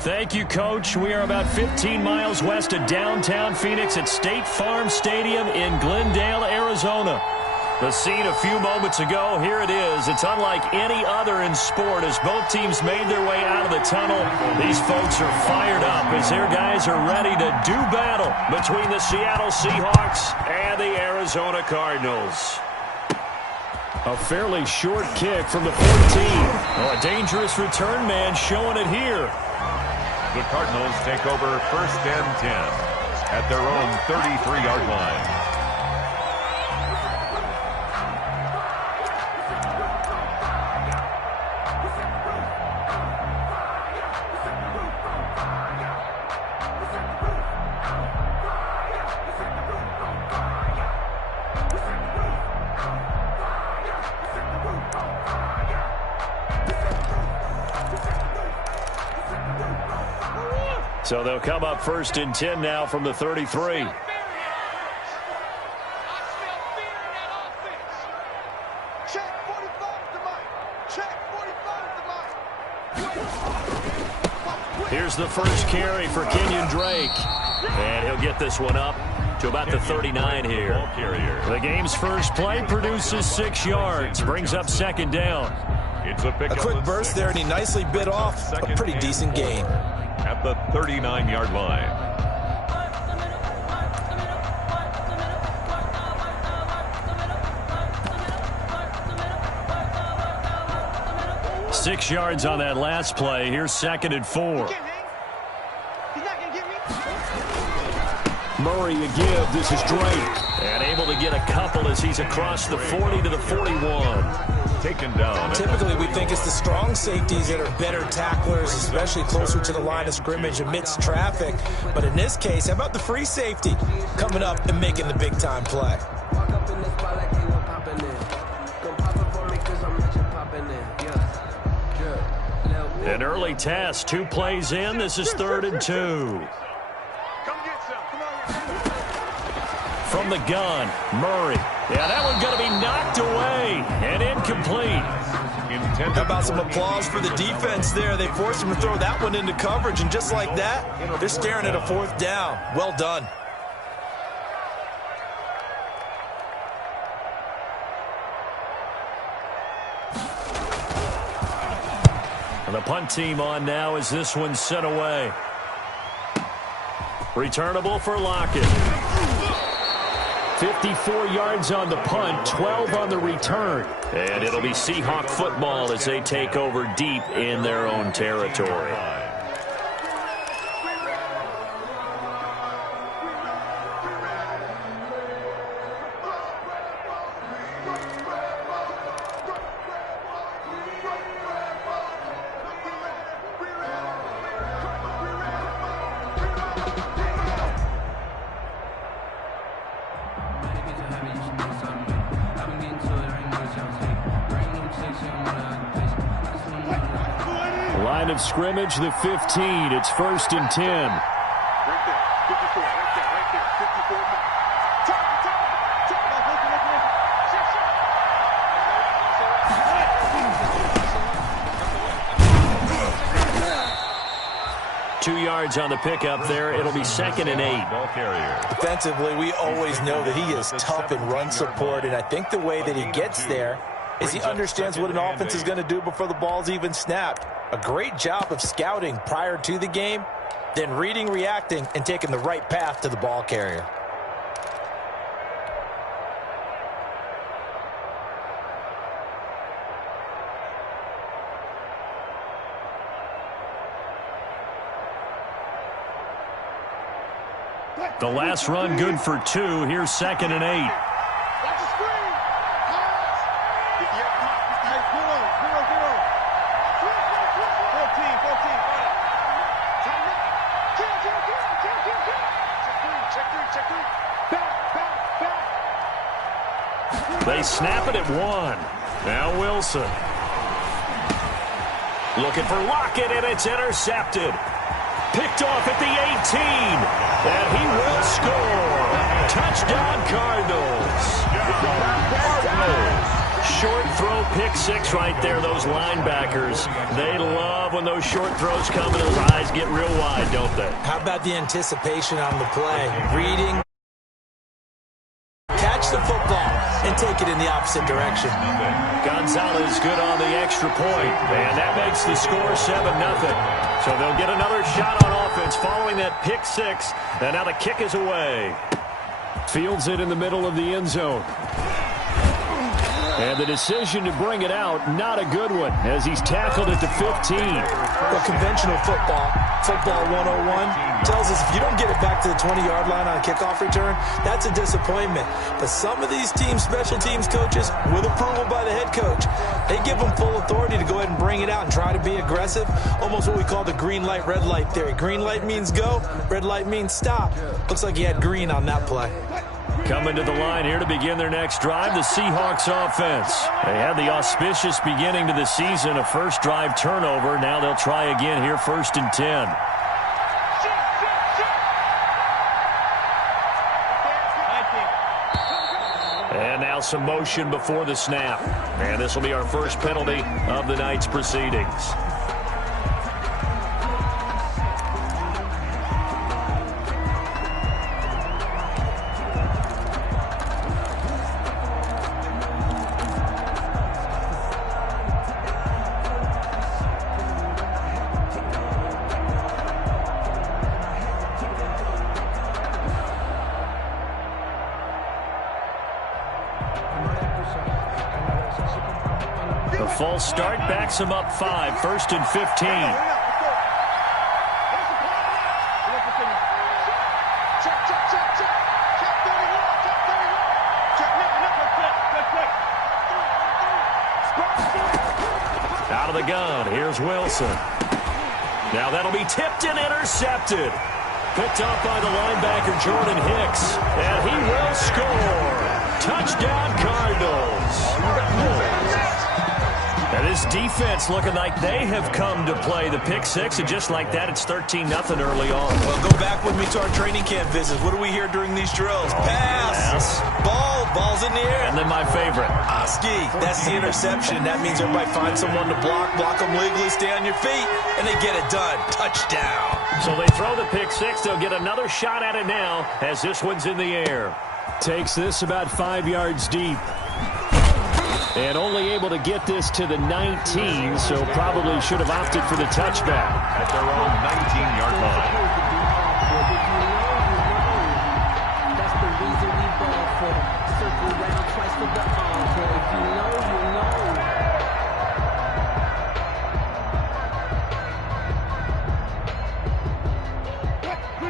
Thank you, Coach. We are about 15 miles west of downtown Phoenix at State Farm Stadium in Glendale, Arizona. The scene a few moments ago, here it is. It's unlike any other in sport as both teams made their way out of the tunnel. These folks are fired up as their guys are ready to do battle between the Seattle Seahawks and the Arizona Cardinals. A fairly short kick from the 14. Oh, a dangerous return man showing it here. The Cardinals take over 1st and 10 at their own 33-yard line. So they'll come up 1st and 10 now from the 33. Here's the first carry for Kenyon Drake. And he'll get this one up to about the 39 here. The game's first play produces 6 yards, brings up 2nd down. It's a quick burst there, and he nicely bit off a pretty decent gain. At the 39-yard line. Six yards on that last play. Here's 2nd and 4. Murray a give. This is Drake. And able to get a couple as he's across the 40 to the 41. Taken down. Typically, we think it's the strong safeties that are better tacklers, especially closer to the line of scrimmage amidst traffic. But in this case, how about the free safety coming up and making the big-time play? An early test. 2 plays in. This is 3rd and 2. From the gun, Murray. Yeah, that one's going to be knocked away and incomplete. How about some applause for the defense there? They forced him to throw that one into coverage, and just like that, they're staring at a 4th down. Well done. And the punt team on now as this one's sent away. Returnable for Lockett. 54 yards on the punt, 12 on the return. And it'll be Seahawk football as they take over deep in their own territory. Line of scrimmage, the 15. It's 1st and 10. Right there, 54, right there, 54. Two yards on the pickup there. It'll be 2nd and 8. Ball carrier. Defensively, we always know that he is tough in run support, and I think the way that he gets there is he understands what an offense is going to do before the ball's even snapped. A great job of scouting prior to the game, then reading, reacting, and taking the right path to the ball carrier. The last run good for 2. Here's 2nd and 8. They snap it at 1. Now Wilson. Looking for Lockett, and it's intercepted. Picked off at the 18. And he will score. Touchdown, Cardinals. short throw pick six right there, those linebackers. They love when those short throws come and those eyes get real wide, don't they? How about the anticipation on the play? Reading, catch the football, and take it in the opposite direction. Gonzalez good on the extra point, and that makes the score 7-0. So they'll get another shot on offense following that pick six, and now the kick is away. Fields it in the middle of the end zone. And the decision to bring it out, not a good one, as he's tackled at the 15. Well, conventional football 101, tells us if you don't get it back to the 20-yard line on a kickoff return, that's a disappointment. But some of these teams, special teams coaches, with approval by the head coach, they give them full authority to go ahead and bring it out and try to be aggressive, almost what we call the green light, red light theory. Green light means go, red light means stop. Looks like he had green on that play. Coming to the line here to begin their next drive, the Seahawks offense. They had the auspicious beginning to the season, a first drive turnover. Now they'll try again here, 1st and 10. And now some motion before the snap. And this will be our first penalty of the night's proceedings. False start backs him up 5, 1st and 15. Out of the gun, here's Wilson. Now that'll be tipped and intercepted. Picked up by the linebacker Jordan Hicks, and he will score. Touchdown Cardinals. And this defense looking like they have come to play the pick six, and just like that, it's 13-0 early on. Well, go back with me to our training camp visits. What do we hear during these drills? Pass. Ball's in the air. And then my favorite. Ski, that's the interception. That means everybody finds someone to block them legally, stay on your feet, and they get it done. Touchdown. So they throw the pick six. They'll get another shot at it now as this one's in the air. Takes this about 5 yards deep. And only able to get this to the 19, so probably should have opted for the touchback. At their own 19-yard line. That's the reason we ball for them. Circle around twice for the encore. If you know, you know.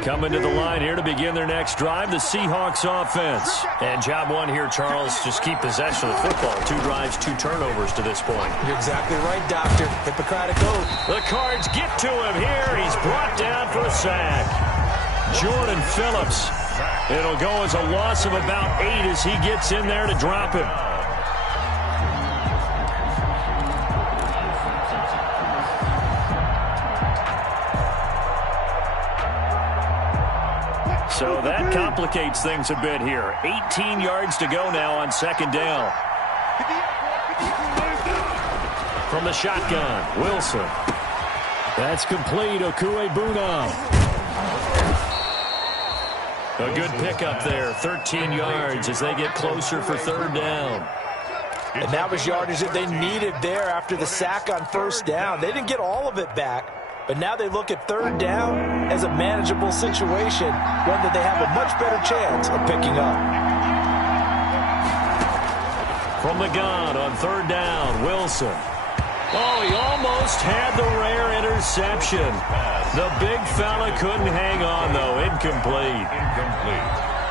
Coming to the line here to begin their next drive, the Seahawks offense. And job one here, Charles, just keep possession of the football. 2 drives, 2 turnovers to this point. You're exactly right, Doctor. Hippocratic oath. The Cards get to him here. He's brought down for a sack. Jordan Phillips. It'll go as a loss of about 8 as he gets in there to drop him. So that complicates things a bit here. 18 yards to go now on 2nd down. From the shotgun, Wilson. That's complete. Okuebuna. A good pickup there. 13 yards as they get closer for 3rd down. And that was yardage that they needed there after the sack on 1st down. They didn't get all of it back. But now they look at 3rd down as a manageable situation, one that they have a much better chance of picking up. From the gun on 3rd down, Wilson. Oh, he almost had the rare interception. The big fella couldn't hang on, though. Incomplete.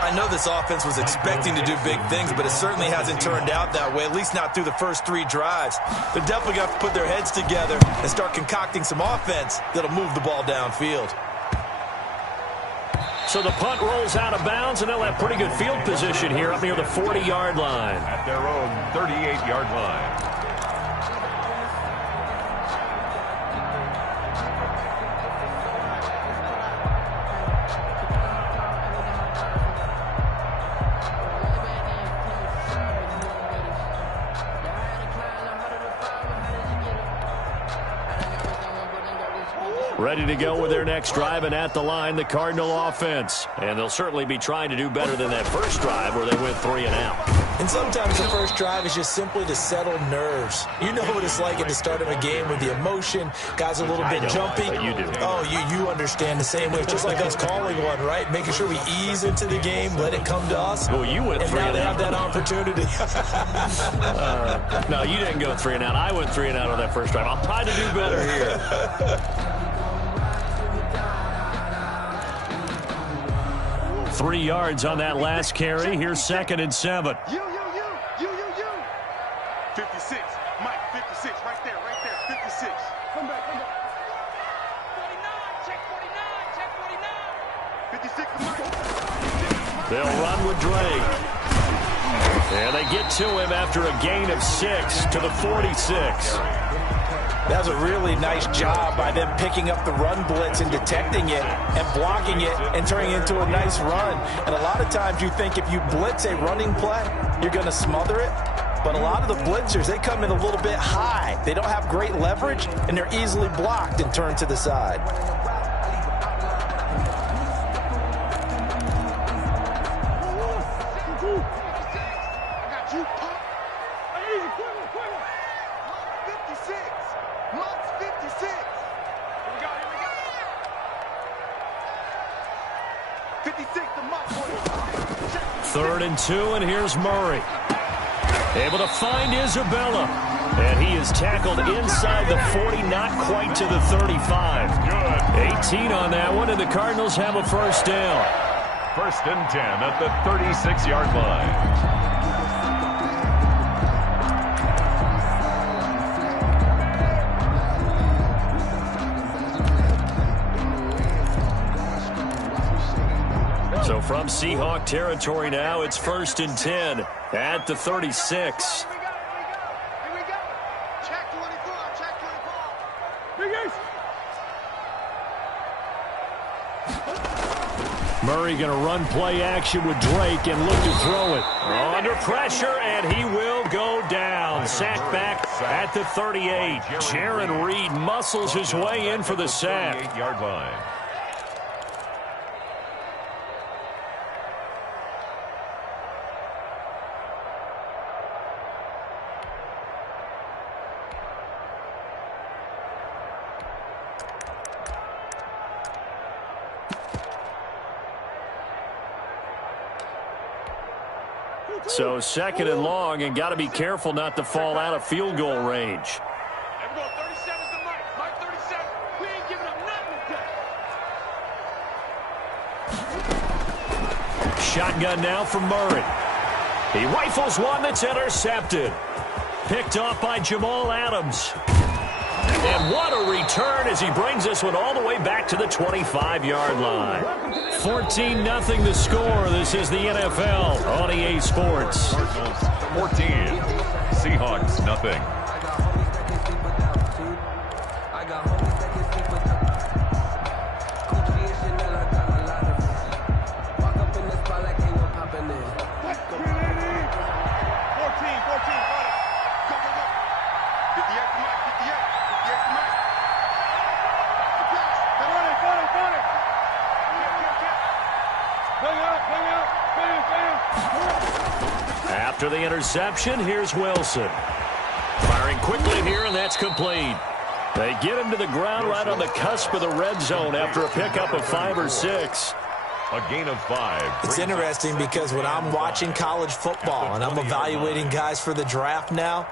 I know this offense was expecting to do big things, but it certainly hasn't turned out that way, at least not through the first 3 drives. They're definitely going to have to put their heads together and start concocting some offense that'll move the ball downfield. So the punt rolls out of bounds, and they'll have pretty good field position here up near the 40-yard line. At their own 38-yard line. Ready to go with their next drive, and at the line, the Cardinal offense. And they'll certainly be trying to do better than that first drive where they went 3 and out. And sometimes the first drive is just simply to settle nerves. You know what it's like at the start of a game with the emotion. Guys a little bit jumpy. You do. Oh, you understand the same way. It's just like us calling one, right? Making sure we ease into the game, let it come to us. Well, you went 3 and and now out. they have that opportunity. No, you didn't go 3 and out. I went 3 and out on that first drive. I'll try to do better here. 3 yards on that last carry. Here's 2nd and 7. You. 56. Mike, 56. Right there. 56. Come back. 49. Check 49. 56 to Mike. They'll run with Drake. And they get to him after a gain of 6 to the 46. That was a really nice job by them picking up the run blitz and detecting it and blocking it and turning it into a nice run. And a lot of times you think if you blitz a running play, you're going to smother it. But a lot of the blitzers, they come in a little bit high. They don't have great leverage, and they're easily blocked and turned to the side. Third and 2, and here's Murray. Able to find Isabella. And he is tackled inside the 40, not quite to the 35. Good. 18 on that one, and the Cardinals have a first down. 1st and 10 at the 36-yard line. So from Seahawk territory now, it's 1st and 10 at the 36. Here we go. Check 24. Murray going to run play action with Drake and look to throw it. Under pressure, and he will go down. Sacked back at the 38. Jaron Reed muscles his way in for the sack. 38-yard line. So 2nd and long, and got to be careful not to fall out of field goal range. There we go. 37's the Mike. Mike 37. We ain't giving up nothing today. Shotgun now from Murray. He rifles one that's intercepted. Picked off by Jamal Adams. And what a return as he brings this one all the way back to the 25-yard line. 14-0 the score. This is the NFL on EA Sports. Cardinals 14. Seahawks nothing. After the interception, here's Wilson. Firing quickly here, and that's complete. They get him to the ground right on the cusp of the red zone after a pickup of 5 or 6. A gain of 5. It's interesting because when I'm watching college football and I'm evaluating guys for the draft now,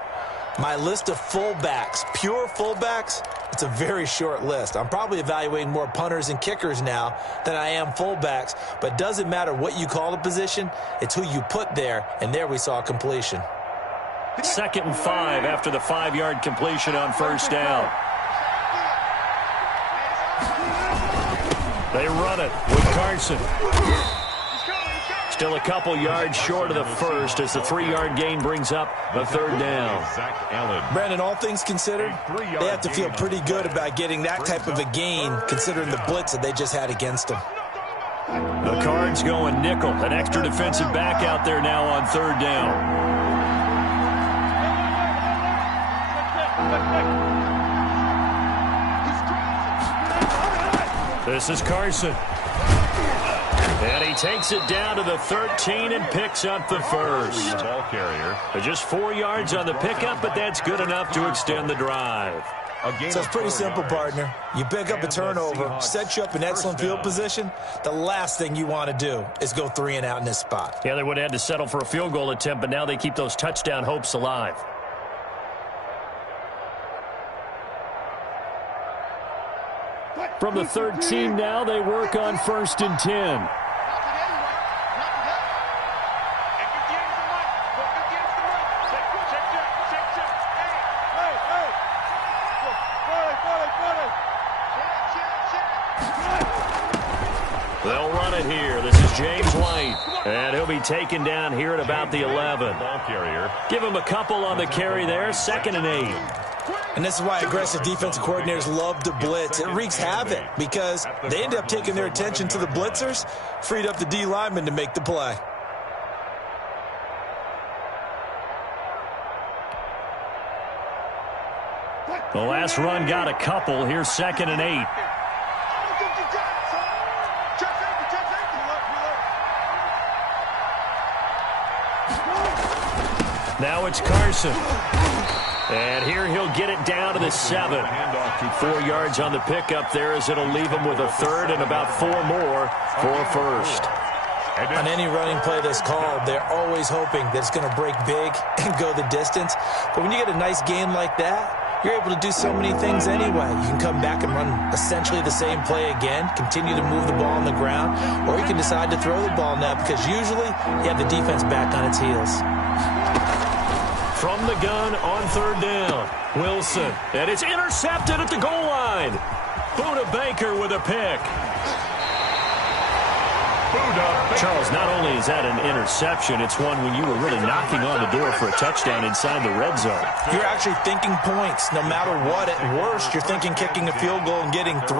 my list of fullbacks, pure fullbacks, it's a very short list. I'm probably evaluating more punters and kickers now than I am fullbacks, but it doesn't matter what you call a position, it's who you put there, and there we saw completion. 2nd and 5 after the 5-yard completion on first down. They run it with Carson. Still a couple yards short of the first as the 3-yard gain brings up a 3rd down. Zach Allen. Brandon, all things considered, they have to feel pretty good about getting that type of a gain considering the blitz that they just had against them. The Cards going nickel. An extra defensive back out there now on 3rd down. This is Carson. And he takes it down to the 13 and picks up the first. Ball carrier. Just 4 yards on the pickup, but that's good enough to extend the drive. So it's pretty simple, partner. You pick up a turnover, set you up in excellent field position. The last thing you want to do is go 3 and out in this spot. Yeah, they would have had to settle for a field goal attempt, but now they keep those touchdown hopes alive. From the 13 now, they work on 1st and 10. They'll run it here. This is James White. And he'll be taken down here at about the 11. Ball carrier. Give him a couple on the carry there. 2nd and 8. And this is why aggressive defensive coordinators love to blitz. It wreaks havoc because they end up taking their attention to the blitzers, freed up the D lineman to make the play. The last run got a couple. Here's 2nd and 8. Now it's Carson. And here he'll get it down to the 7. 4 yards on the pickup there as it'll leave him with a 3rd and about 4 more for a 1st. On any running play that's called, they're always hoping that it's going to break big and go the distance. But when you get a nice game like that, you're able to do so many things anyway. You can come back and run essentially the same play again, continue to move the ball on the ground, or you can decide to throw the ball now because usually you have the defense back on its heels. From the gun on 3rd down, Wilson. And it's intercepted at the goal line. Buda Baker with a pick. Charles, not only is that an interception, it's one when you were really knocking on the door for a touchdown inside the red zone. You're actually thinking points. No matter what, at worst, you're thinking kicking a field goal and getting 3.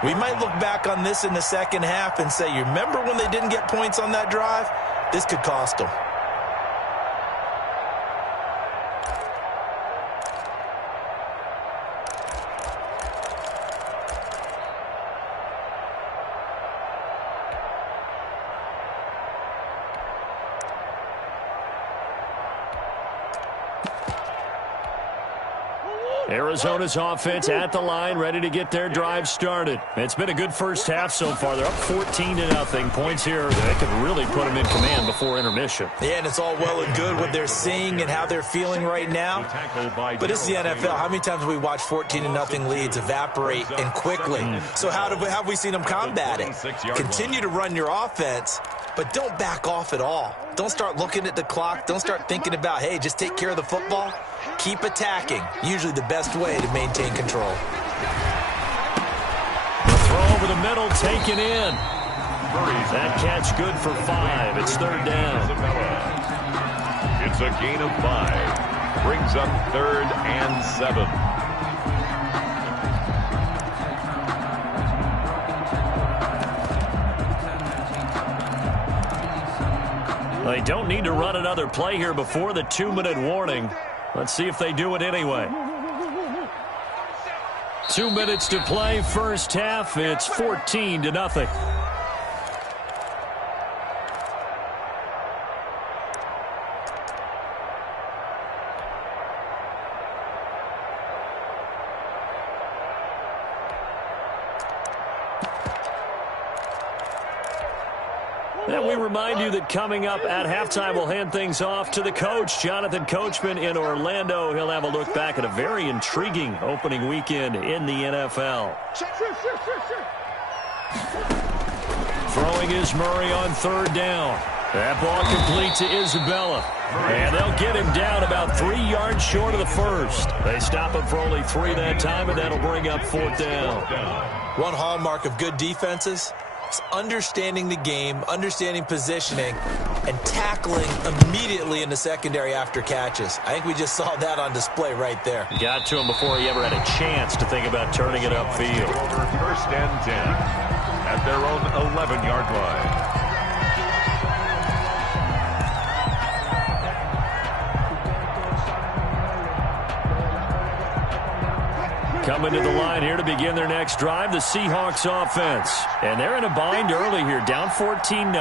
We might look back on this in the second half and say, you remember when they didn't get points on that drive? This could cost them. Arizona's offense at the line, ready to get their drive started. It's been a good first half so far. They're up 14-0. Points here that could really put them in command before intermission. Yeah, and it's all well and good what they're seeing and how they're feeling right now. But this is the NFL. How many times have we watched 14-0 leads evaporate and quickly? So how have we seen them combat it? Continue to run your offense, but don't back off at all. Don't start looking at the clock. Don't start thinking about, hey, just take care of the football. Keep attacking. Usually the best way to maintain control. The throw over the middle, taken in. That catch good for 5. It's 3rd down. It's a gain of 5. Brings up 3rd and 7. They don't need to run another play here before the 2-minute warning. Let's see if they do it anyway. 2 minutes to play, first half. It's 14-0. And we remind you that coming up at halftime, we'll hand things off to the coach, Jonathan Coachman in Orlando. He'll have a look back at a very intriguing opening weekend in the NFL. Throwing is Murray on 3rd down. That ball complete to Isabella. And they'll get him down about 3 yards short of the first. They stop him for only 3 that time, and that'll bring up 4th down. One hallmark of good defenses is understanding the game, understanding positioning, and tackling immediately in the secondary after catches. I think we just saw that on display right there. Got to him before he ever had a chance to think about turning it upfield. Over 1st and 10 at their own 11-yard line. Coming to the line here to begin their next drive, the Seahawks offense. And they're in a bind early here, down 14-0.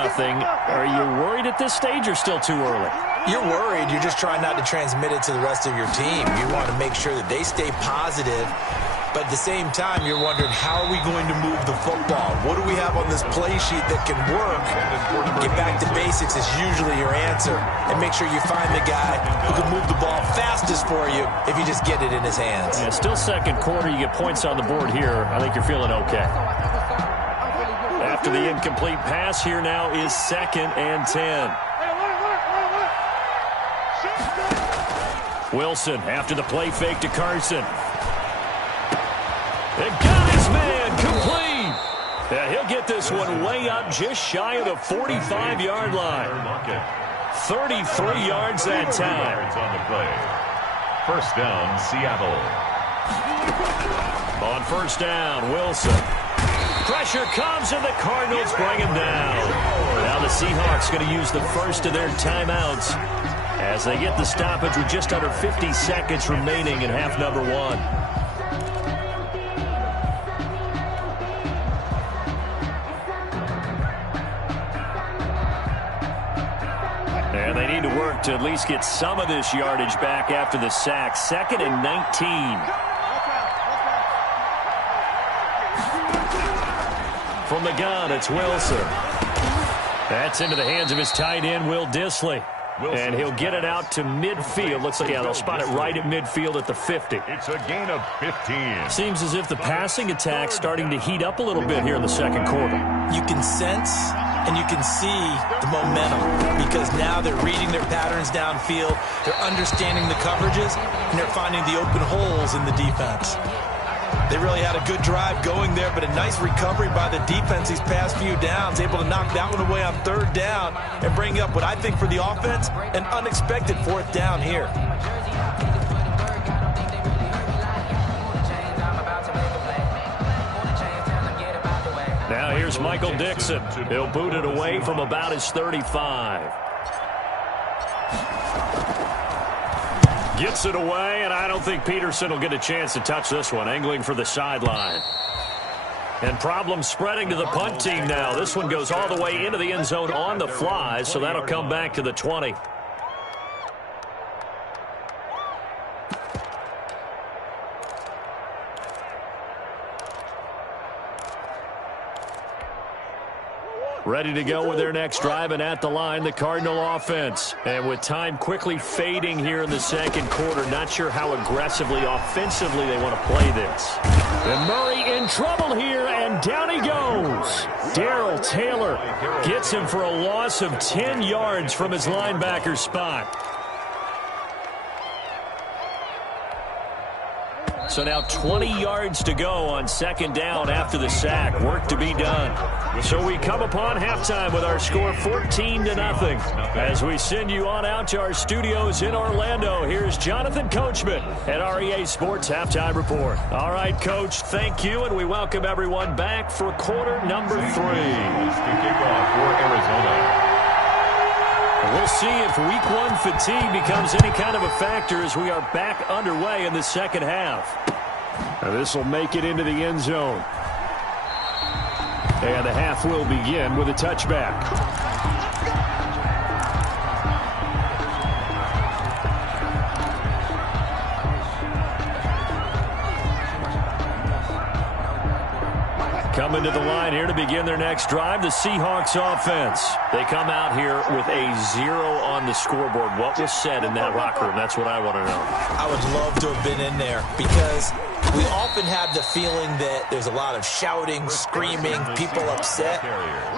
Are you worried at this stage or still too early? You're worried. You're just trying not to transmit it to the rest of your team. You want to make sure that they stay positive. But at the same time, you're wondering, how are we going to move the football? What do we have on this play sheet that can work? Get back to basics is usually your answer. And make sure you find the guy who can move the ball fastest for you if you just get it in his hands. Yeah, still second quarter. You get points on the board here. I think you're feeling okay. After the incomplete pass, here now is 2nd and 10. Wilson after the play fake to Carson. They've got his man complete. Yeah, he'll get this one way up just shy of the 45-yard line. 33 yards that time. On the play. First down, Seattle. On first down, Wilson. Pressure comes, and the Cardinals bring him down. Now the Seahawks going to use the first of their timeouts as they get the stoppage with just under 50 seconds remaining in half number 1. And they need to work to at least get some of this yardage back after the sack. 2nd and 19. From the gun, it's Wilson. That's into the hands of his tight end, Will Dissly. And he'll get it out to midfield. Looks like, yeah, they'll spot it right at midfield at the 50. It's a gain of 15. Seems as if the passing attack's starting to heat up a little bit here in the second quarter. You can sense and you can see the momentum because now they're reading their patterns downfield, they're understanding the coverages, and they're finding the open holes in the defense. They really had a good drive going there, but a nice recovery by the defense these past few downs, able to knock that one away on 3rd down and bring up what I think for the offense, an unexpected 4th down here. Now here's Michael Dixon. He'll boot it away from about his 35. Gets it away, and I don't think Peterson will get a chance to touch this one. Angling for the sideline. And problems spreading to the punt team now. This one goes all the way into the end zone on the fly, so that'll come back to the 20. Ready to go with their next drive, and at the line, the Cardinal offense. And with time quickly fading here in the second quarter, not sure how aggressively, offensively they want to play this. And Murray in trouble here, and down he goes. Darrell Taylor gets him for a loss of 10 yards from his linebacker spot. So now 20 yards to go on 2nd down after the sack. Work to be done. So we come upon halftime with our score 14-0. As we send you on out to our studios in Orlando, here's Jonathan Coachman at REA Sports Halftime Report. All right, Coach, thank you, and we welcome everyone back for quarter number 3. To kick off for Arizona. We'll see if week 1 fatigue becomes any kind of a factor as we are back underway in the second half. Now this will make it into the end zone. And the half will begin with a touchback. Coming to the line here to begin their next drive, the Seahawks offense. They come out here with a 0 on the scoreboard. What was said in that locker room? That's what I want to know. I would love to have been in there because we often have the feeling that there's a lot of shouting, screaming, people upset.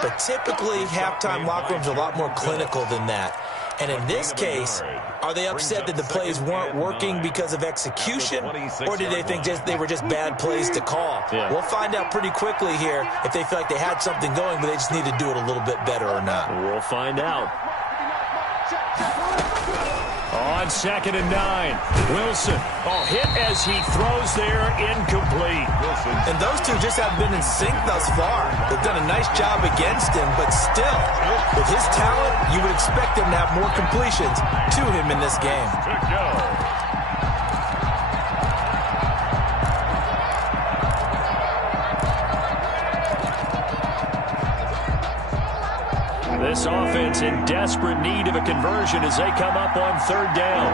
But typically, halftime locker rooms are a lot more clinical than that. And in this case, are they upset that the plays weren't working because of execution, or did they think they were just bad plays to call? Yeah. We'll find out pretty quickly here if they feel like they had something going, but they just need to do it a little bit better or not. We'll find out. On 2nd and 9, Wilson. Oh, hit as he throws there, incomplete. And those two just haven't been in sync thus far. They've done a nice job against him, but still, with his talent, you would expect him to have more completions to him in this game. This offense in desperate need of a conversion as they come up on third down.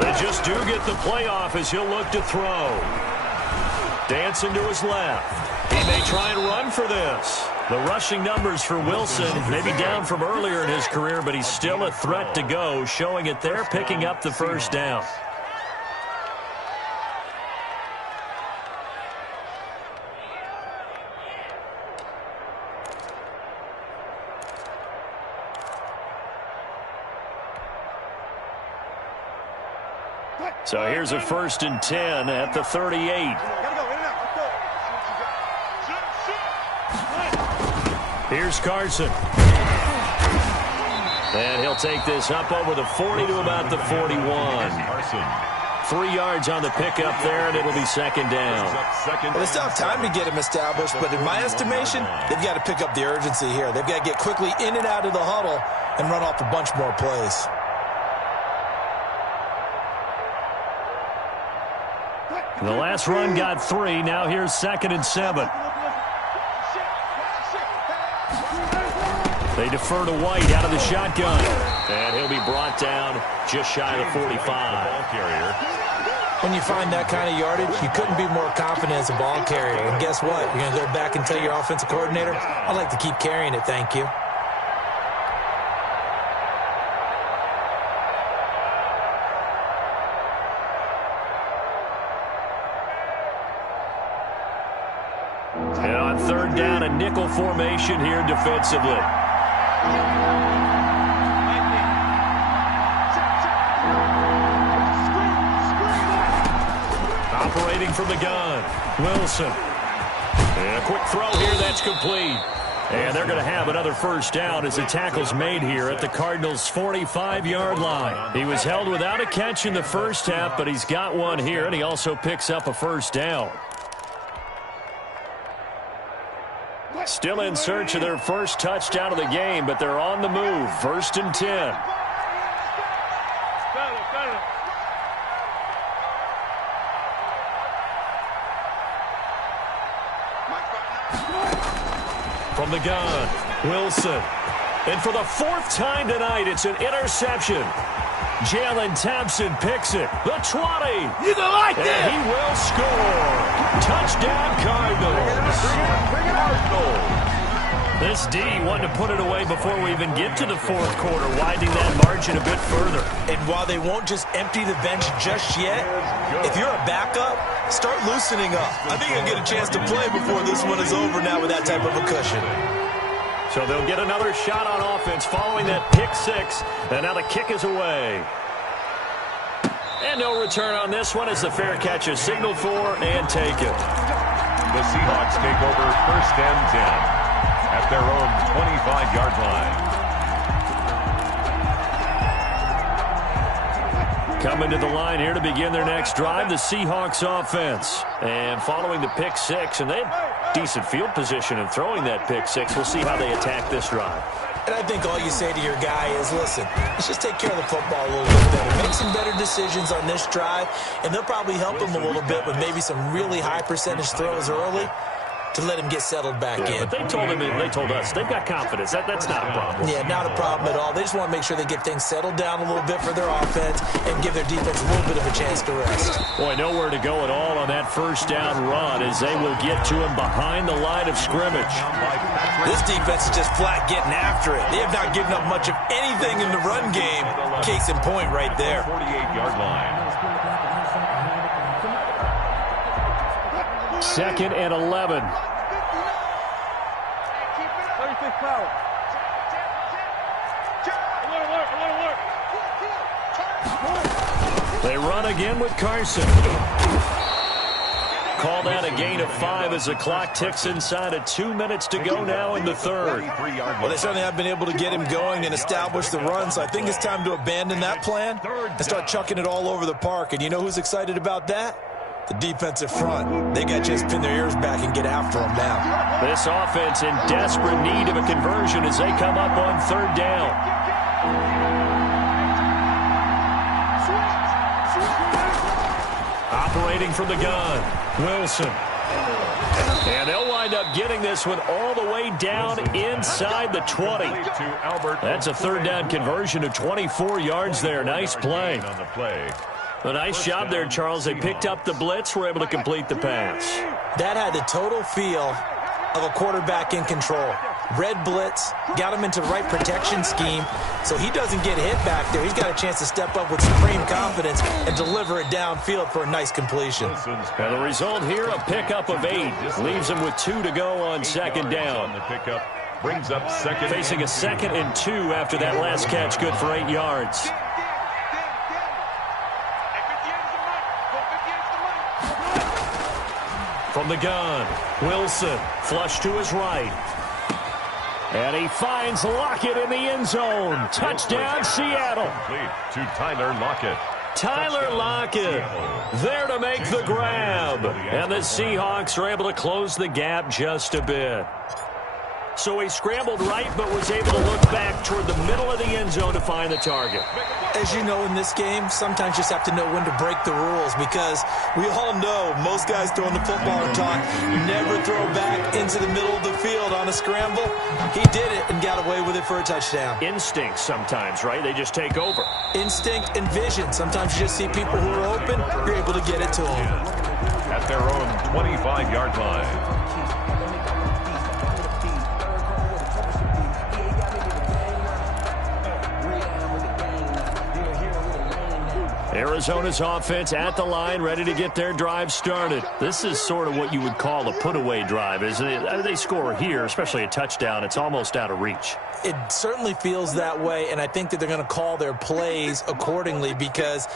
They just do get the playoff as he'll look to throw. Dancing to his left. He may try and run for this. The rushing numbers for Wilson may be down from earlier in his career, but he's still a threat to go, showing it there, picking up the first down. So here's a 1st and 10 at the 38. Here's Carson. And he'll take this up over the 40 to about the 41. 3 yards on the pickup there, and it'll be second down. Well, they still have time to get him established, but in my estimation, they've got to pick up the urgency here. They've got to get quickly in and out of the huddle and run off a bunch more plays. The last run got 3. Now here's 2nd and 7. They defer to White out of the shotgun. And he'll be brought down just shy of the 45. When you find that kind of yardage, you couldn't be more confident as a ball carrier. And guess what? You're going to go back and tell your offensive coordinator, I'd like to keep carrying it, thank you. And on third down, a nickel formation here defensively. Operating from the gun, Wilson. And a quick throw here, that's complete. And they're going to have another first down as the tackle's made here at the Cardinals' 45-yard line. He was held without a catch in the first half, but he's got one here, and he also picks up a first down. Still in search of their first touchdown of the game, but they're on the move. 1st and 10. From the gun, Wilson. And for the 4th time tonight, it's an interception. Jalen Thompson picks it. The 20. You gonna like and this? He will score. Touchdown, Cardinals. This D wanted to put it away before we even get to the 4th quarter, widening that margin a bit further. And while they won't just empty the bench just yet, if you're a backup, start loosening up. I think you'll get a chance to play before this one is over now with that type of a cushion. So they'll get another shot on offense following that pick 6, and now the kick is away. And no return on this one as the fair catch is signaled for and taken. The Seahawks take over 1st and 10 at their own 25-yard line. Coming to the line here to begin their next drive, the Seahawks offense. And following the pick 6, and they have decent field position in throwing that pick 6. We'll see how they attack this drive. And I think all you say to your guy is, listen, let's just take care of the football a little bit better. Make some better decisions on this drive, and they'll probably help him a little bit with maybe some really high percentage throws early to let him get settled back in. But they told us they've got confidence. That's not a problem. Yeah, not a problem at all. They just want to make sure they get things settled down a little bit for their offense and give their defense a little bit of a chance to rest. Boy, nowhere to go at all on that first down run as they will get to him behind the line of scrimmage. This defense is just flat getting after it. They have not given up much of anything in the run game. Case in point right there. 48-yard line. 2nd and 11. 36 power. They run again with Carson. Called out a gain of 5 as the clock ticks inside of 2 minutes to go now in the 3rd. Well, they certainly have been able to get him going and establish the run, so I think it's time to abandon that plan and start chucking it all over the park. And you know who's excited about that? The defensive front, they got a chance to pin their ears back and get after them now. This offense in desperate need of a conversion as they come up on third down. Operating from the gun, Wilson. And they'll wind up getting this one all the way down inside the 20. That's a third down conversion of 24 yards there. Nice play. A nice job there, Charles. They picked up the blitz, were able to complete the pass. That had the total feel of a quarterback in control. Red blitz, got him into the right protection scheme, so he doesn't get hit back there. He's got a chance to step up with supreme confidence and deliver it downfield for a nice completion. And the result here, a pickup of 8. Leaves him with 2 to go on second down. The pickup brings up second. Facing a 2nd and 2 after that last catch, good for 8 yards. From the gun, Wilson, flush to his right. And he finds Lockett in the end zone. Touchdown, Seattle. To Tyler Lockett. Tyler Lockett there to make the grab. And the Seahawks are able to close the gap just a bit. So he scrambled right, but was able to look back toward the middle of the end zone to find the target. As you know, in this game, sometimes you just have to know when to break the rules, because we all know most guys throwing the football are taught never throw back into the middle of the field on a scramble. He did it and got away with it for a touchdown. Instinct sometimes, right? They just take over. Instinct and vision. Sometimes you just see people who are open, you're able to get it to them. At their own 25-yard line. Arizona's offense at the line, ready to get their drive started. This is sort of what you would call a put-away drive, isn't it? They score here, especially a touchdown. It's almost out of reach. It certainly feels that way, and I think that they're going to call their plays accordingly, because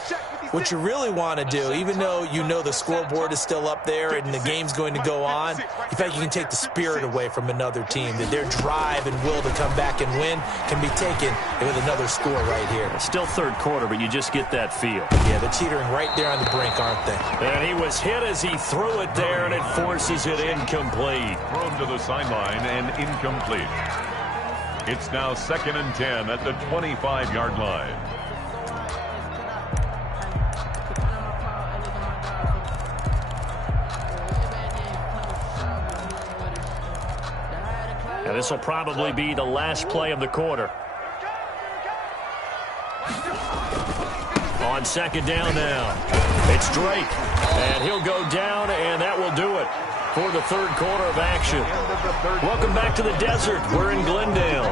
what you really want to do, even though you know the scoreboard is still up there and the game's going to go on, in fact, you can take the spirit away from another team, that their drive and will to come back and win can be taken with another score right here. It's still third quarter, but you just get that feel. Yeah, they're teetering right there on the brink, aren't they? And he was hit as he threw it there, and it forces it incomplete. Thrown to the sideline and incomplete. It's now 2nd and 10 at the 25-yard line. And this will probably be the last play of the quarter. On second down now, it's Drake, and he'll go down, and that will do it for the third quarter of action. Welcome back to the desert. We're in Glendale.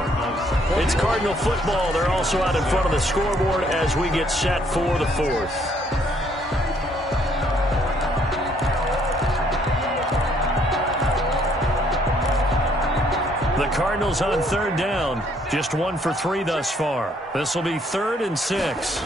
It's Cardinal football. They're also out in front of the scoreboard as we get set for the fourth. The Cardinals on third down, just 1 for 3 thus far. This will be 3rd and 6.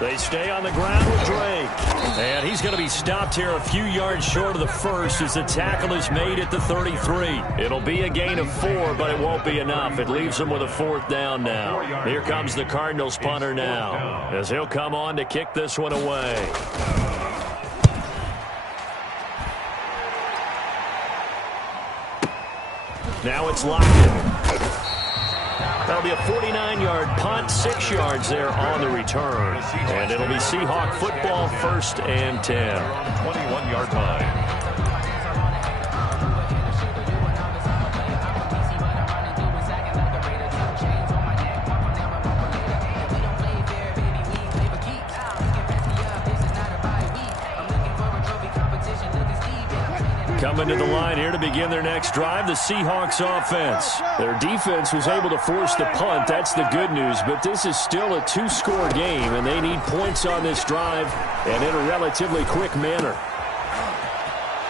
They stay on the ground with Drake. And he's going to be stopped here a few yards short of the first as the tackle is made at the 33. It'll be a gain of 4, but it won't be enough. It leaves him with a 4th down now. Here comes the Cardinals punter now, as he'll come on to kick this one away. Now it's Lockett. That'll be a 49-yard punt, 6 yards there on the return. And it'll be Seahawk football, 1st and 10. 21-yard line. Coming to the line here to begin their next drive, the Seahawks offense. Their defense was able to force the punt. That's the good news, but this is still a 2-score game, and they need points on this drive and in a relatively quick manner.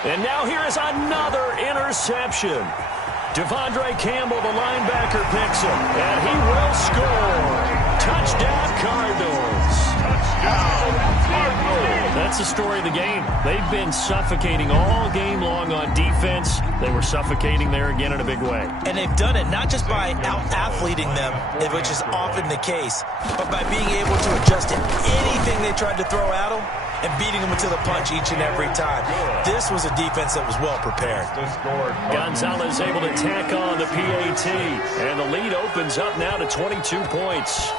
And now here is another interception. Devondre Campbell, the linebacker, picks him, and he will score. Touchdown, Cardinals. Touchdown, Cardinals. That's the story of the game. They've been suffocating all game long on defense. They were suffocating there again in a big way. And they've done it not just by out-athleting them, which is often the case, but by being able to adjust to anything they tried to throw at them and beating them to the punch each and every time. This was a defense that was well prepared. Gonzalez able to tack on the PAT, and the lead opens up now to 22 points.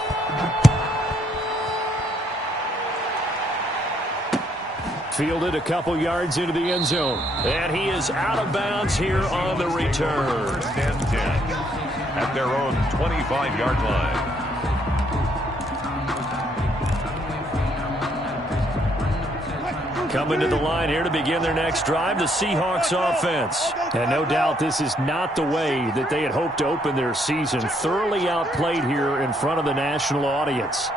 Fielded a couple yards into the end zone. And he is out of bounds here on the return. First and 10 at their own 25-yard line. Coming to the line here to begin their next drive, the Seahawks offense. And no doubt this is not the way that they had hoped to open their season. Thoroughly outplayed here in front of the national audience.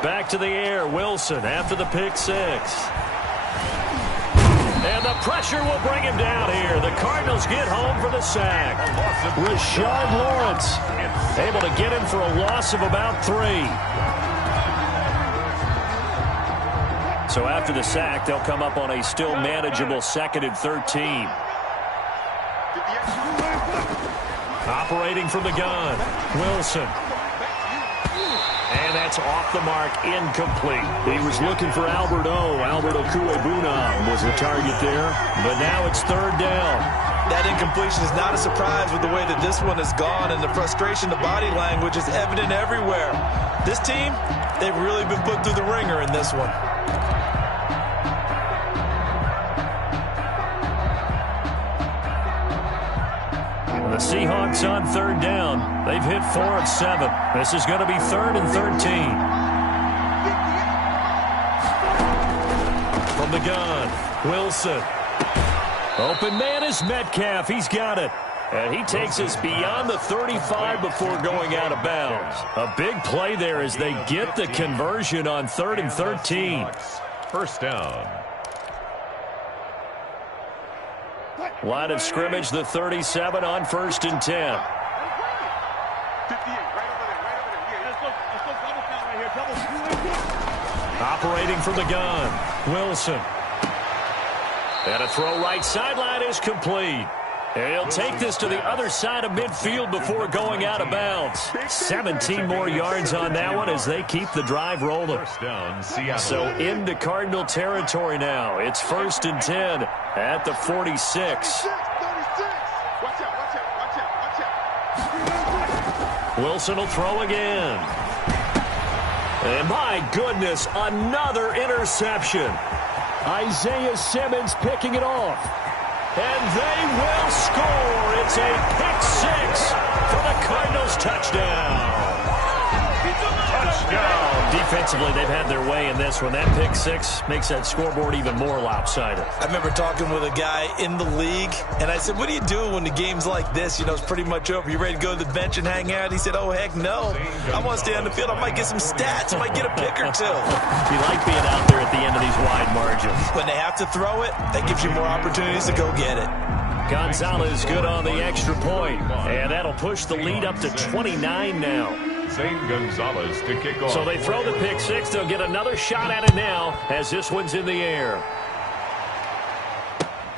Back to the air, Wilson after the pick six. And the pressure will bring him down here. The Cardinals get home for the sack. Rashard Lawrence able to get him for a loss of about 3. So after the sack, they'll come up on a still manageable 2nd and 13. Operating from the gun, Wilson. And that's off the mark, incomplete. He was looking for Albert O. Albert Okuebunam was the target there, but now it's 3rd down. That incompletion is not a surprise with the way that this one has gone, and the frustration, the body language is evident everywhere. This team, they've really been put through the ringer in this one. The Seahawks on 3rd down. They've hit 4 of 7. This is going to be 3rd and 13. From the gun, Wilson. Open man is Metcalf. He's got it. And he takes us beyond the 35 before going out of bounds. A big play there as they get the conversion on 3rd and 13. First down. Line of scrimmage, the 37 on 1st and 10. 58, right over there. Yeah, let's go double count right here. Operating from the gun, Wilson. And a throw right sideline is complete. And he'll take this to the other side of midfield before going out of bounds. 17 more yards on that one as they keep the drive rolling. First down, Seattle. So into Cardinal territory now. It's 1st and 10 at the 46. Wilson will throw again. And my goodness, another interception. Isaiah Simmons picking it off. And they will score. It's a pick six for the Cardinals touchdown. Touchdown. Defensively, they've had their way in this one. That pick six makes that scoreboard even more lopsided. I remember talking with a guy in the league, and I said, what do you do when the game's like this? You know, it's pretty much over. You ready to go to the bench and hang out? He said, oh, heck no. I want to stay on the field. I might get some stats. I might get a pick or two. You like being out there at the end of these wide margins. When they have to throw it, that gives you more opportunities to go get it. Gonzalez good on the extra point, and that'll push the lead up to 29 now. St. Gonzalez to kick off. So they throw the pick six. They'll get another shot at it now as this one's in the air.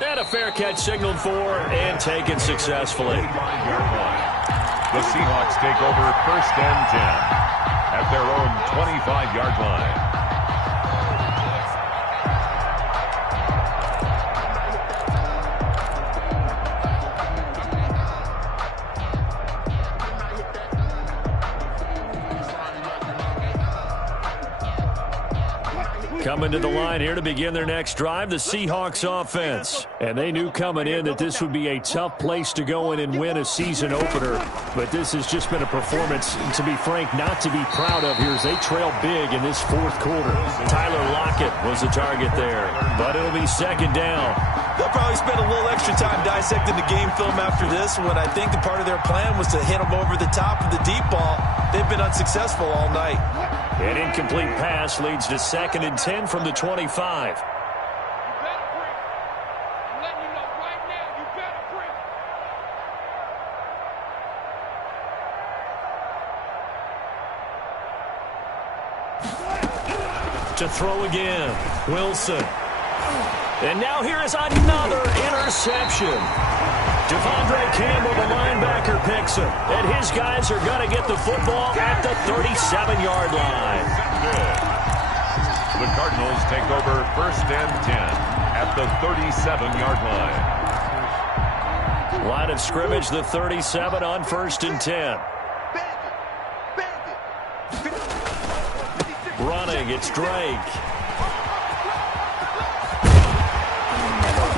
And a fair catch signaled for and taken successfully. The Seahawks take over 1st and 10 at their own 25-yard line. Coming to the line here to begin their next drive, the Seahawks offense. And they knew coming in that this would be a tough place to go in and win a season opener. But this has just been a performance, to be frank, not to be proud of here as they trail big in this 4th quarter. Tyler Lockett was the target there, but it'll be 2nd down. They'll probably spend a little extra time dissecting the game film after this one. I think the part of their plan was to hit them over the top of the deep ball. They've been unsuccessful all night. An incomplete pass leads to 2nd and 10 from the 25. To throw again, Wilson. And now here is another interception. Devondre Campbell, the linebacker, picks him. And his guys are going to get the football at the 37-yard line. The Cardinals take over 1st and 10 at the 37-yard line. Line of scrimmage, the 37 on 1st and 10. Running, it's Drake.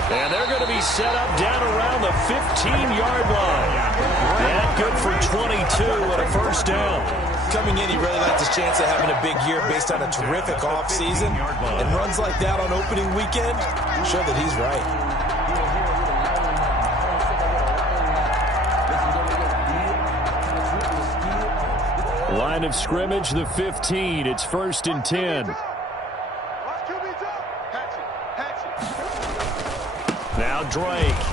And they're going to be set up down around the 15-yard line. And good for 22 and a 1st down. Coming in, he really liked his chance of having a big year based on a terrific offseason. And runs like that on opening weekend show that he's right. Line of scrimmage, the 15. It's 1st and 10. Now Drake.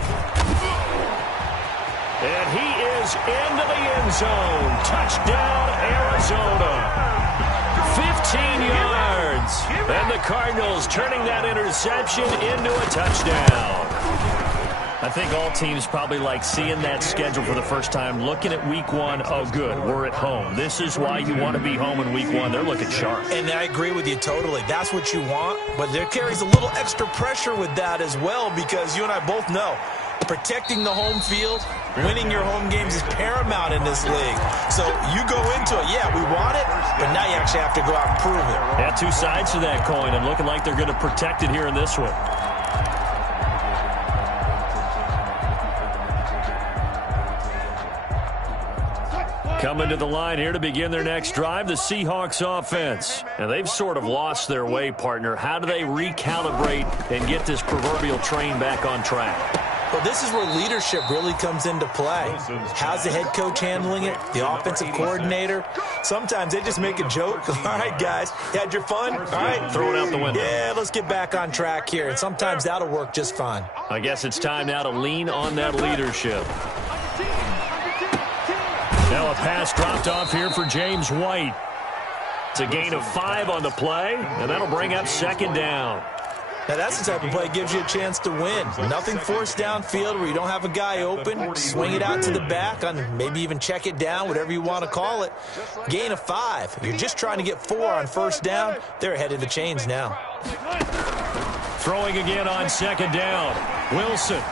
And he is into the end zone. Touchdown, Arizona. 15 yards. And the Cardinals turning that interception into a touchdown. I think all teams probably like seeing that schedule for the first time, looking at week 1. Oh, good, we're at home. This is why you want to be home in week 1. They're looking sharp. And I agree with you totally. That's what you want. But there carries a little extra pressure with that as well, because you and I both know protecting the home field, winning your home games is paramount in this league. So you go into it, yeah, we want it, but now you actually have to go out and prove it. Yeah, two sides to that coin, and looking like they're going to protect it here in this one. Coming to the line here to begin their next drive, the Seahawks offense. And they've sort of lost their way, partner. How do they recalibrate and get this proverbial train back on track? Well, this is where leadership really comes into play. How's the head coach handling it? The offensive coordinator? Sometimes they just make a joke. All right, guys, you had your fun? All right. Throw it out the window. Yeah, let's get back on track here. And sometimes that'll work just fine. I guess it's time now to lean on that leadership. Now a pass dropped off here for James White. It's a gain of 5 on the play, and that'll bring up 2nd down. Now, that's the type of play that gives you a chance to win. Nothing forced downfield where you don't have a guy open. Swing it out to the back, on maybe even check it down, whatever you want to call it. Gain of 5. If you're just trying to get 4 on 1st down, they're ahead of the chains now. Throwing again on 2nd down. Wilson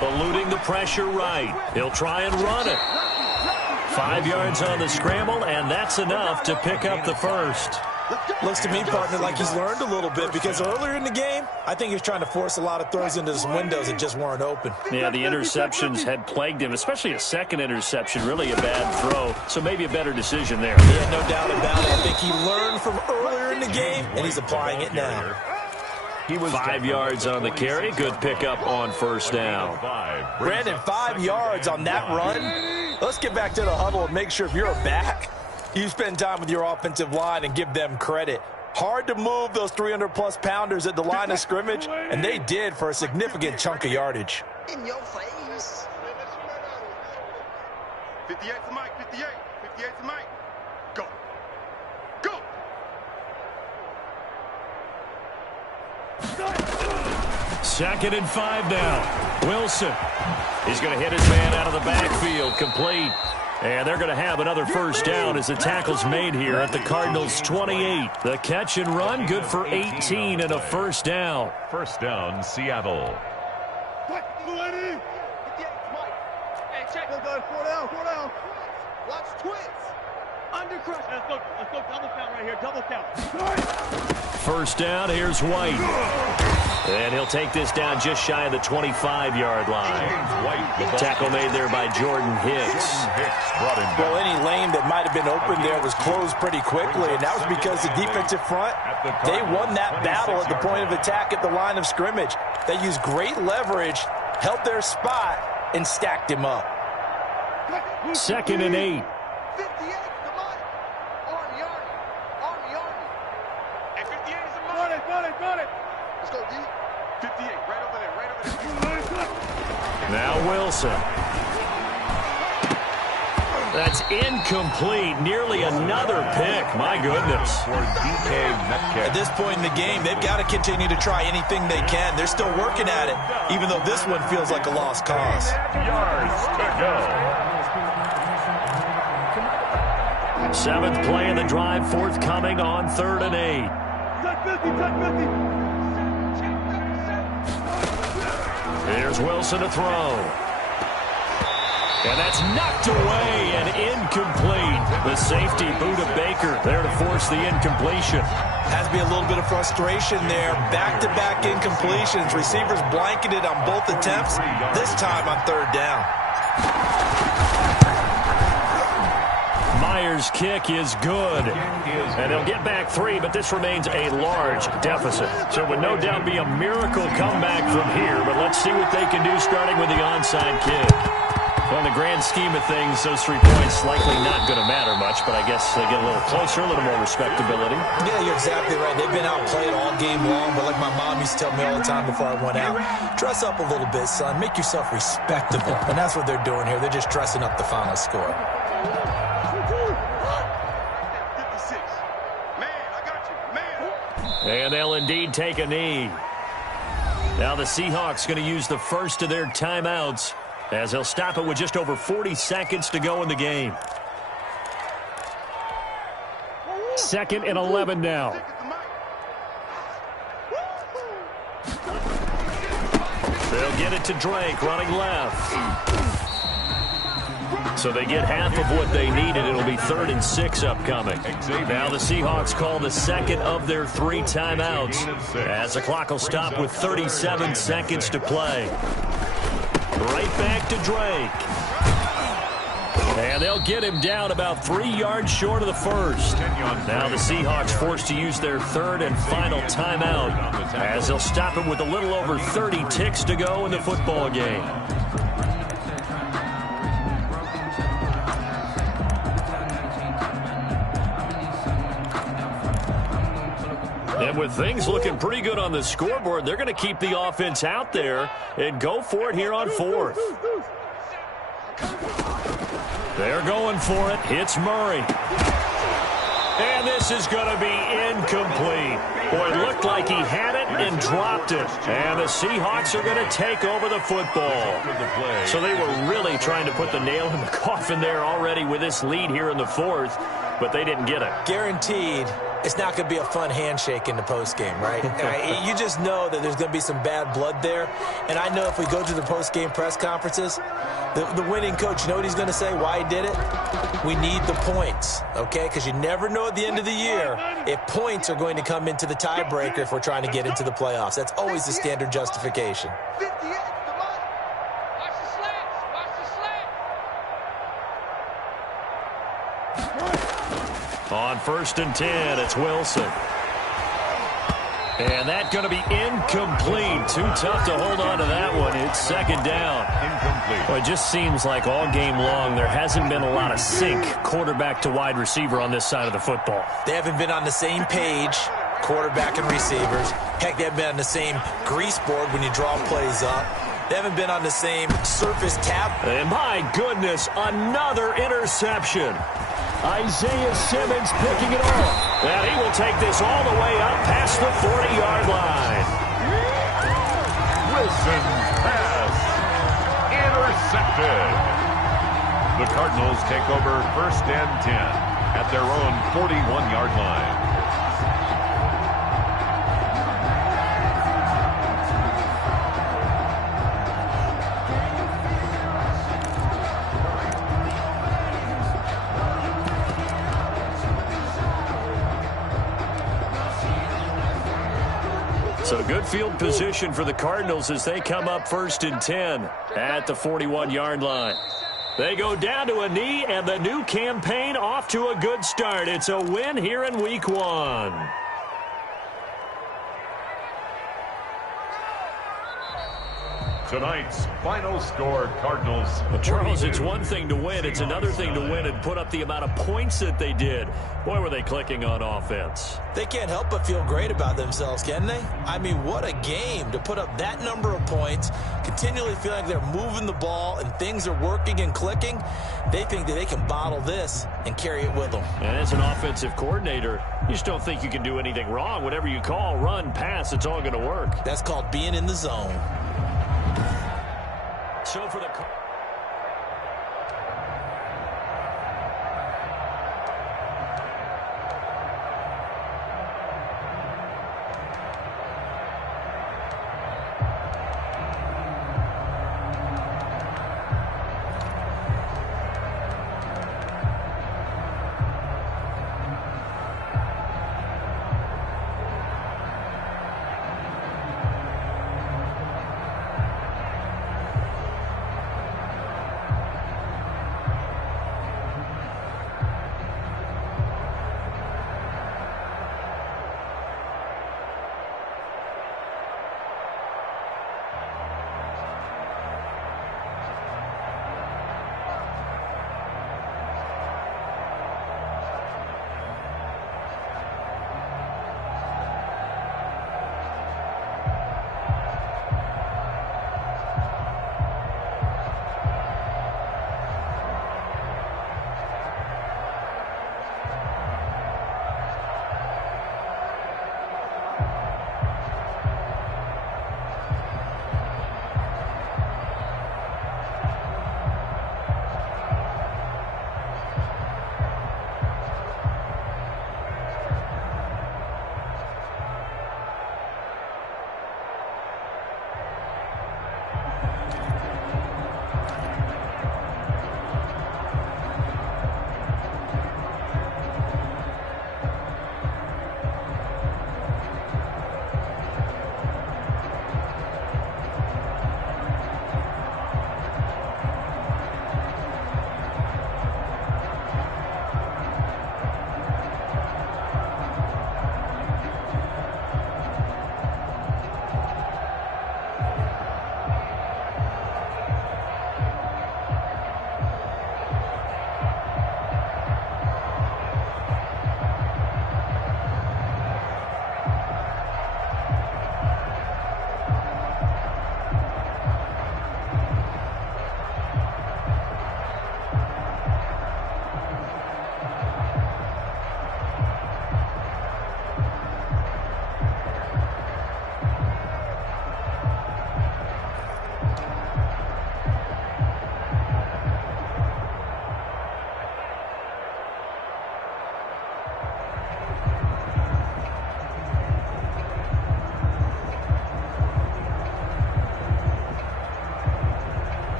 eluding the pressure right. He'll try and run it. 5 yards on the scramble, and that's enough to pick up the 1st. Looks to me, partner, like he's learned a little bit, because earlier in the game, I think he was trying to force a lot of throws into some windows that just weren't open. Yeah, the interceptions had plagued him, especially a second interception, really a bad throw, so maybe a better decision there. Yeah, no doubt about it. I think he learned from earlier in the game, and he's applying it now. He was 5 yards on the carry. Good pickup on 1st down. Brandon, 5 yards on that run. Let's get back to the huddle and make sure if you're a back, you spend time with your offensive line and give them credit. Hard to move those 300-plus pounders at the line of scrimmage, and they did for a significant chunk of yardage. In your face. 58 to Mike, 58. 58 to Mike. Go. Go. 2nd and 5 now. Wilson. He's going to hit his man out of the backfield. Complete. And they're going to have another 1st down as the tackle's made here at the Cardinals' 28. The catch and run, good for 18 and a 1st down. 1st down, Seattle. Four down. Watch twins. Under crush. Let's go double count right here. Double count. 1st down, here's White. And he'll take this down just shy of the 25-yard line. Tackle made there by Jordan Hicks. Well, any lane that might have been open there was closed pretty quickly, and that was because the defensive front, they won that battle at the point of attack at the line of scrimmage. They used great leverage, held their spot, and stacked him up. 2nd and 8. 58 to Mike. Army. And 58 is a Mike. Got it. Let's go, D. 58, right over there. Now Wilson. That's incomplete. Nearly another pick. My goodness. At this point in the game, they've got to continue to try anything they can. They're still working at it, even though this one feels like a lost cause. Yards to go. 7th play of the drive, forthcoming on 3rd and 8. Here's Wilson to throw. And that's knocked away and incomplete. The safety, Buda Baker, there to force the incompletion. Has to be a little bit of frustration there. Back-to-back incompletions. Receivers blanketed on both attempts, this time on third down. Myers' kick is good. And they'll get back 3, but this remains a large deficit. So it would no doubt be a miracle comeback from here, but let's see what they can do starting with the onside kick. Well, in the grand scheme of things, those 3 points likely not going to matter much, but I guess they get a little closer, a little more respectability. Yeah, you're exactly right. They've been outplayed all game long, but like my mom used to tell me all the time before I went out, dress up a little bit, son. Make yourself respectable. And that's what they're doing here. They're just dressing up the final score. And they'll indeed take a knee. Now the Seahawks going to use the first of their timeouts as they'll stop it with just over 40 seconds to go in the game. 2nd and 11 now. They'll get it to Drake, running left. So they get half of what they needed. It'll be 3rd and 6 upcoming. Now the Seahawks call the second of their 3 timeouts as the clock will stop with 37 seconds to play. Right back to Drake. And they'll get him down about 3 yards short of the first. Now the Seahawks forced to use their 3rd and final timeout as they'll stop it with a little over 30 ticks to go in the football game. And with things looking pretty good on the scoreboard, they're going to keep the offense out there and go for it here on 4th. They're going for it. Hits Murray. And this is going to be incomplete. Boy, it looked like he had it and dropped it. And the Seahawks are going to take over the football. So they were really trying to put the nail in the coffin there already with this lead here in the 4th, but they didn't get it. Guaranteed. It's not going to be a fun handshake in the postgame, right? You just know that there's going to be some bad blood there. And I know if we go to the postgame press conferences, the winning coach, you know what he's going to say, why he did it? We need the points, okay? Because you never know at the end of the year if points are going to come into the tiebreaker if we're trying to get into the playoffs. That's always the standard justification. On 1st and 10, it's Wilson. And that's going to be incomplete. Too tough to hold on to that one. It's 2nd down. Incomplete. Well, it just seems like all game long there hasn't been a lot of sync quarterback to wide receiver on this side of the football. They haven't been on the same page, quarterback and receivers. Heck, they haven't been on the same grease board when you draw plays up. They haven't been on the same surface tap. And my goodness, another interception. Isaiah Simmons picking it off. And he will take this all the way up past the 40-yard line. Wilson pass intercepted. The Cardinals take over 1st and 10 at their own 41-yard line. So good field position for the Cardinals as they come up 1st and 10 at the 41-yard line. They go down to a knee, and the new campaign off to a good start. It's a win here in Week 1. Tonight's final score, Cardinals. Well, Charles, it's one thing to win. It's another thing to win and put up the amount of points that they did. Boy, were they clicking on offense. They can't help but feel great about themselves, can they? I mean, what a game to put up that number of points, continually feel like they're moving the ball and things are working and clicking. They think that they can bottle this and carry it with them. And as an offensive coordinator, you just don't think you can do anything wrong. Whatever you call, run, pass, it's all going to work. That's called being in the zone. So for the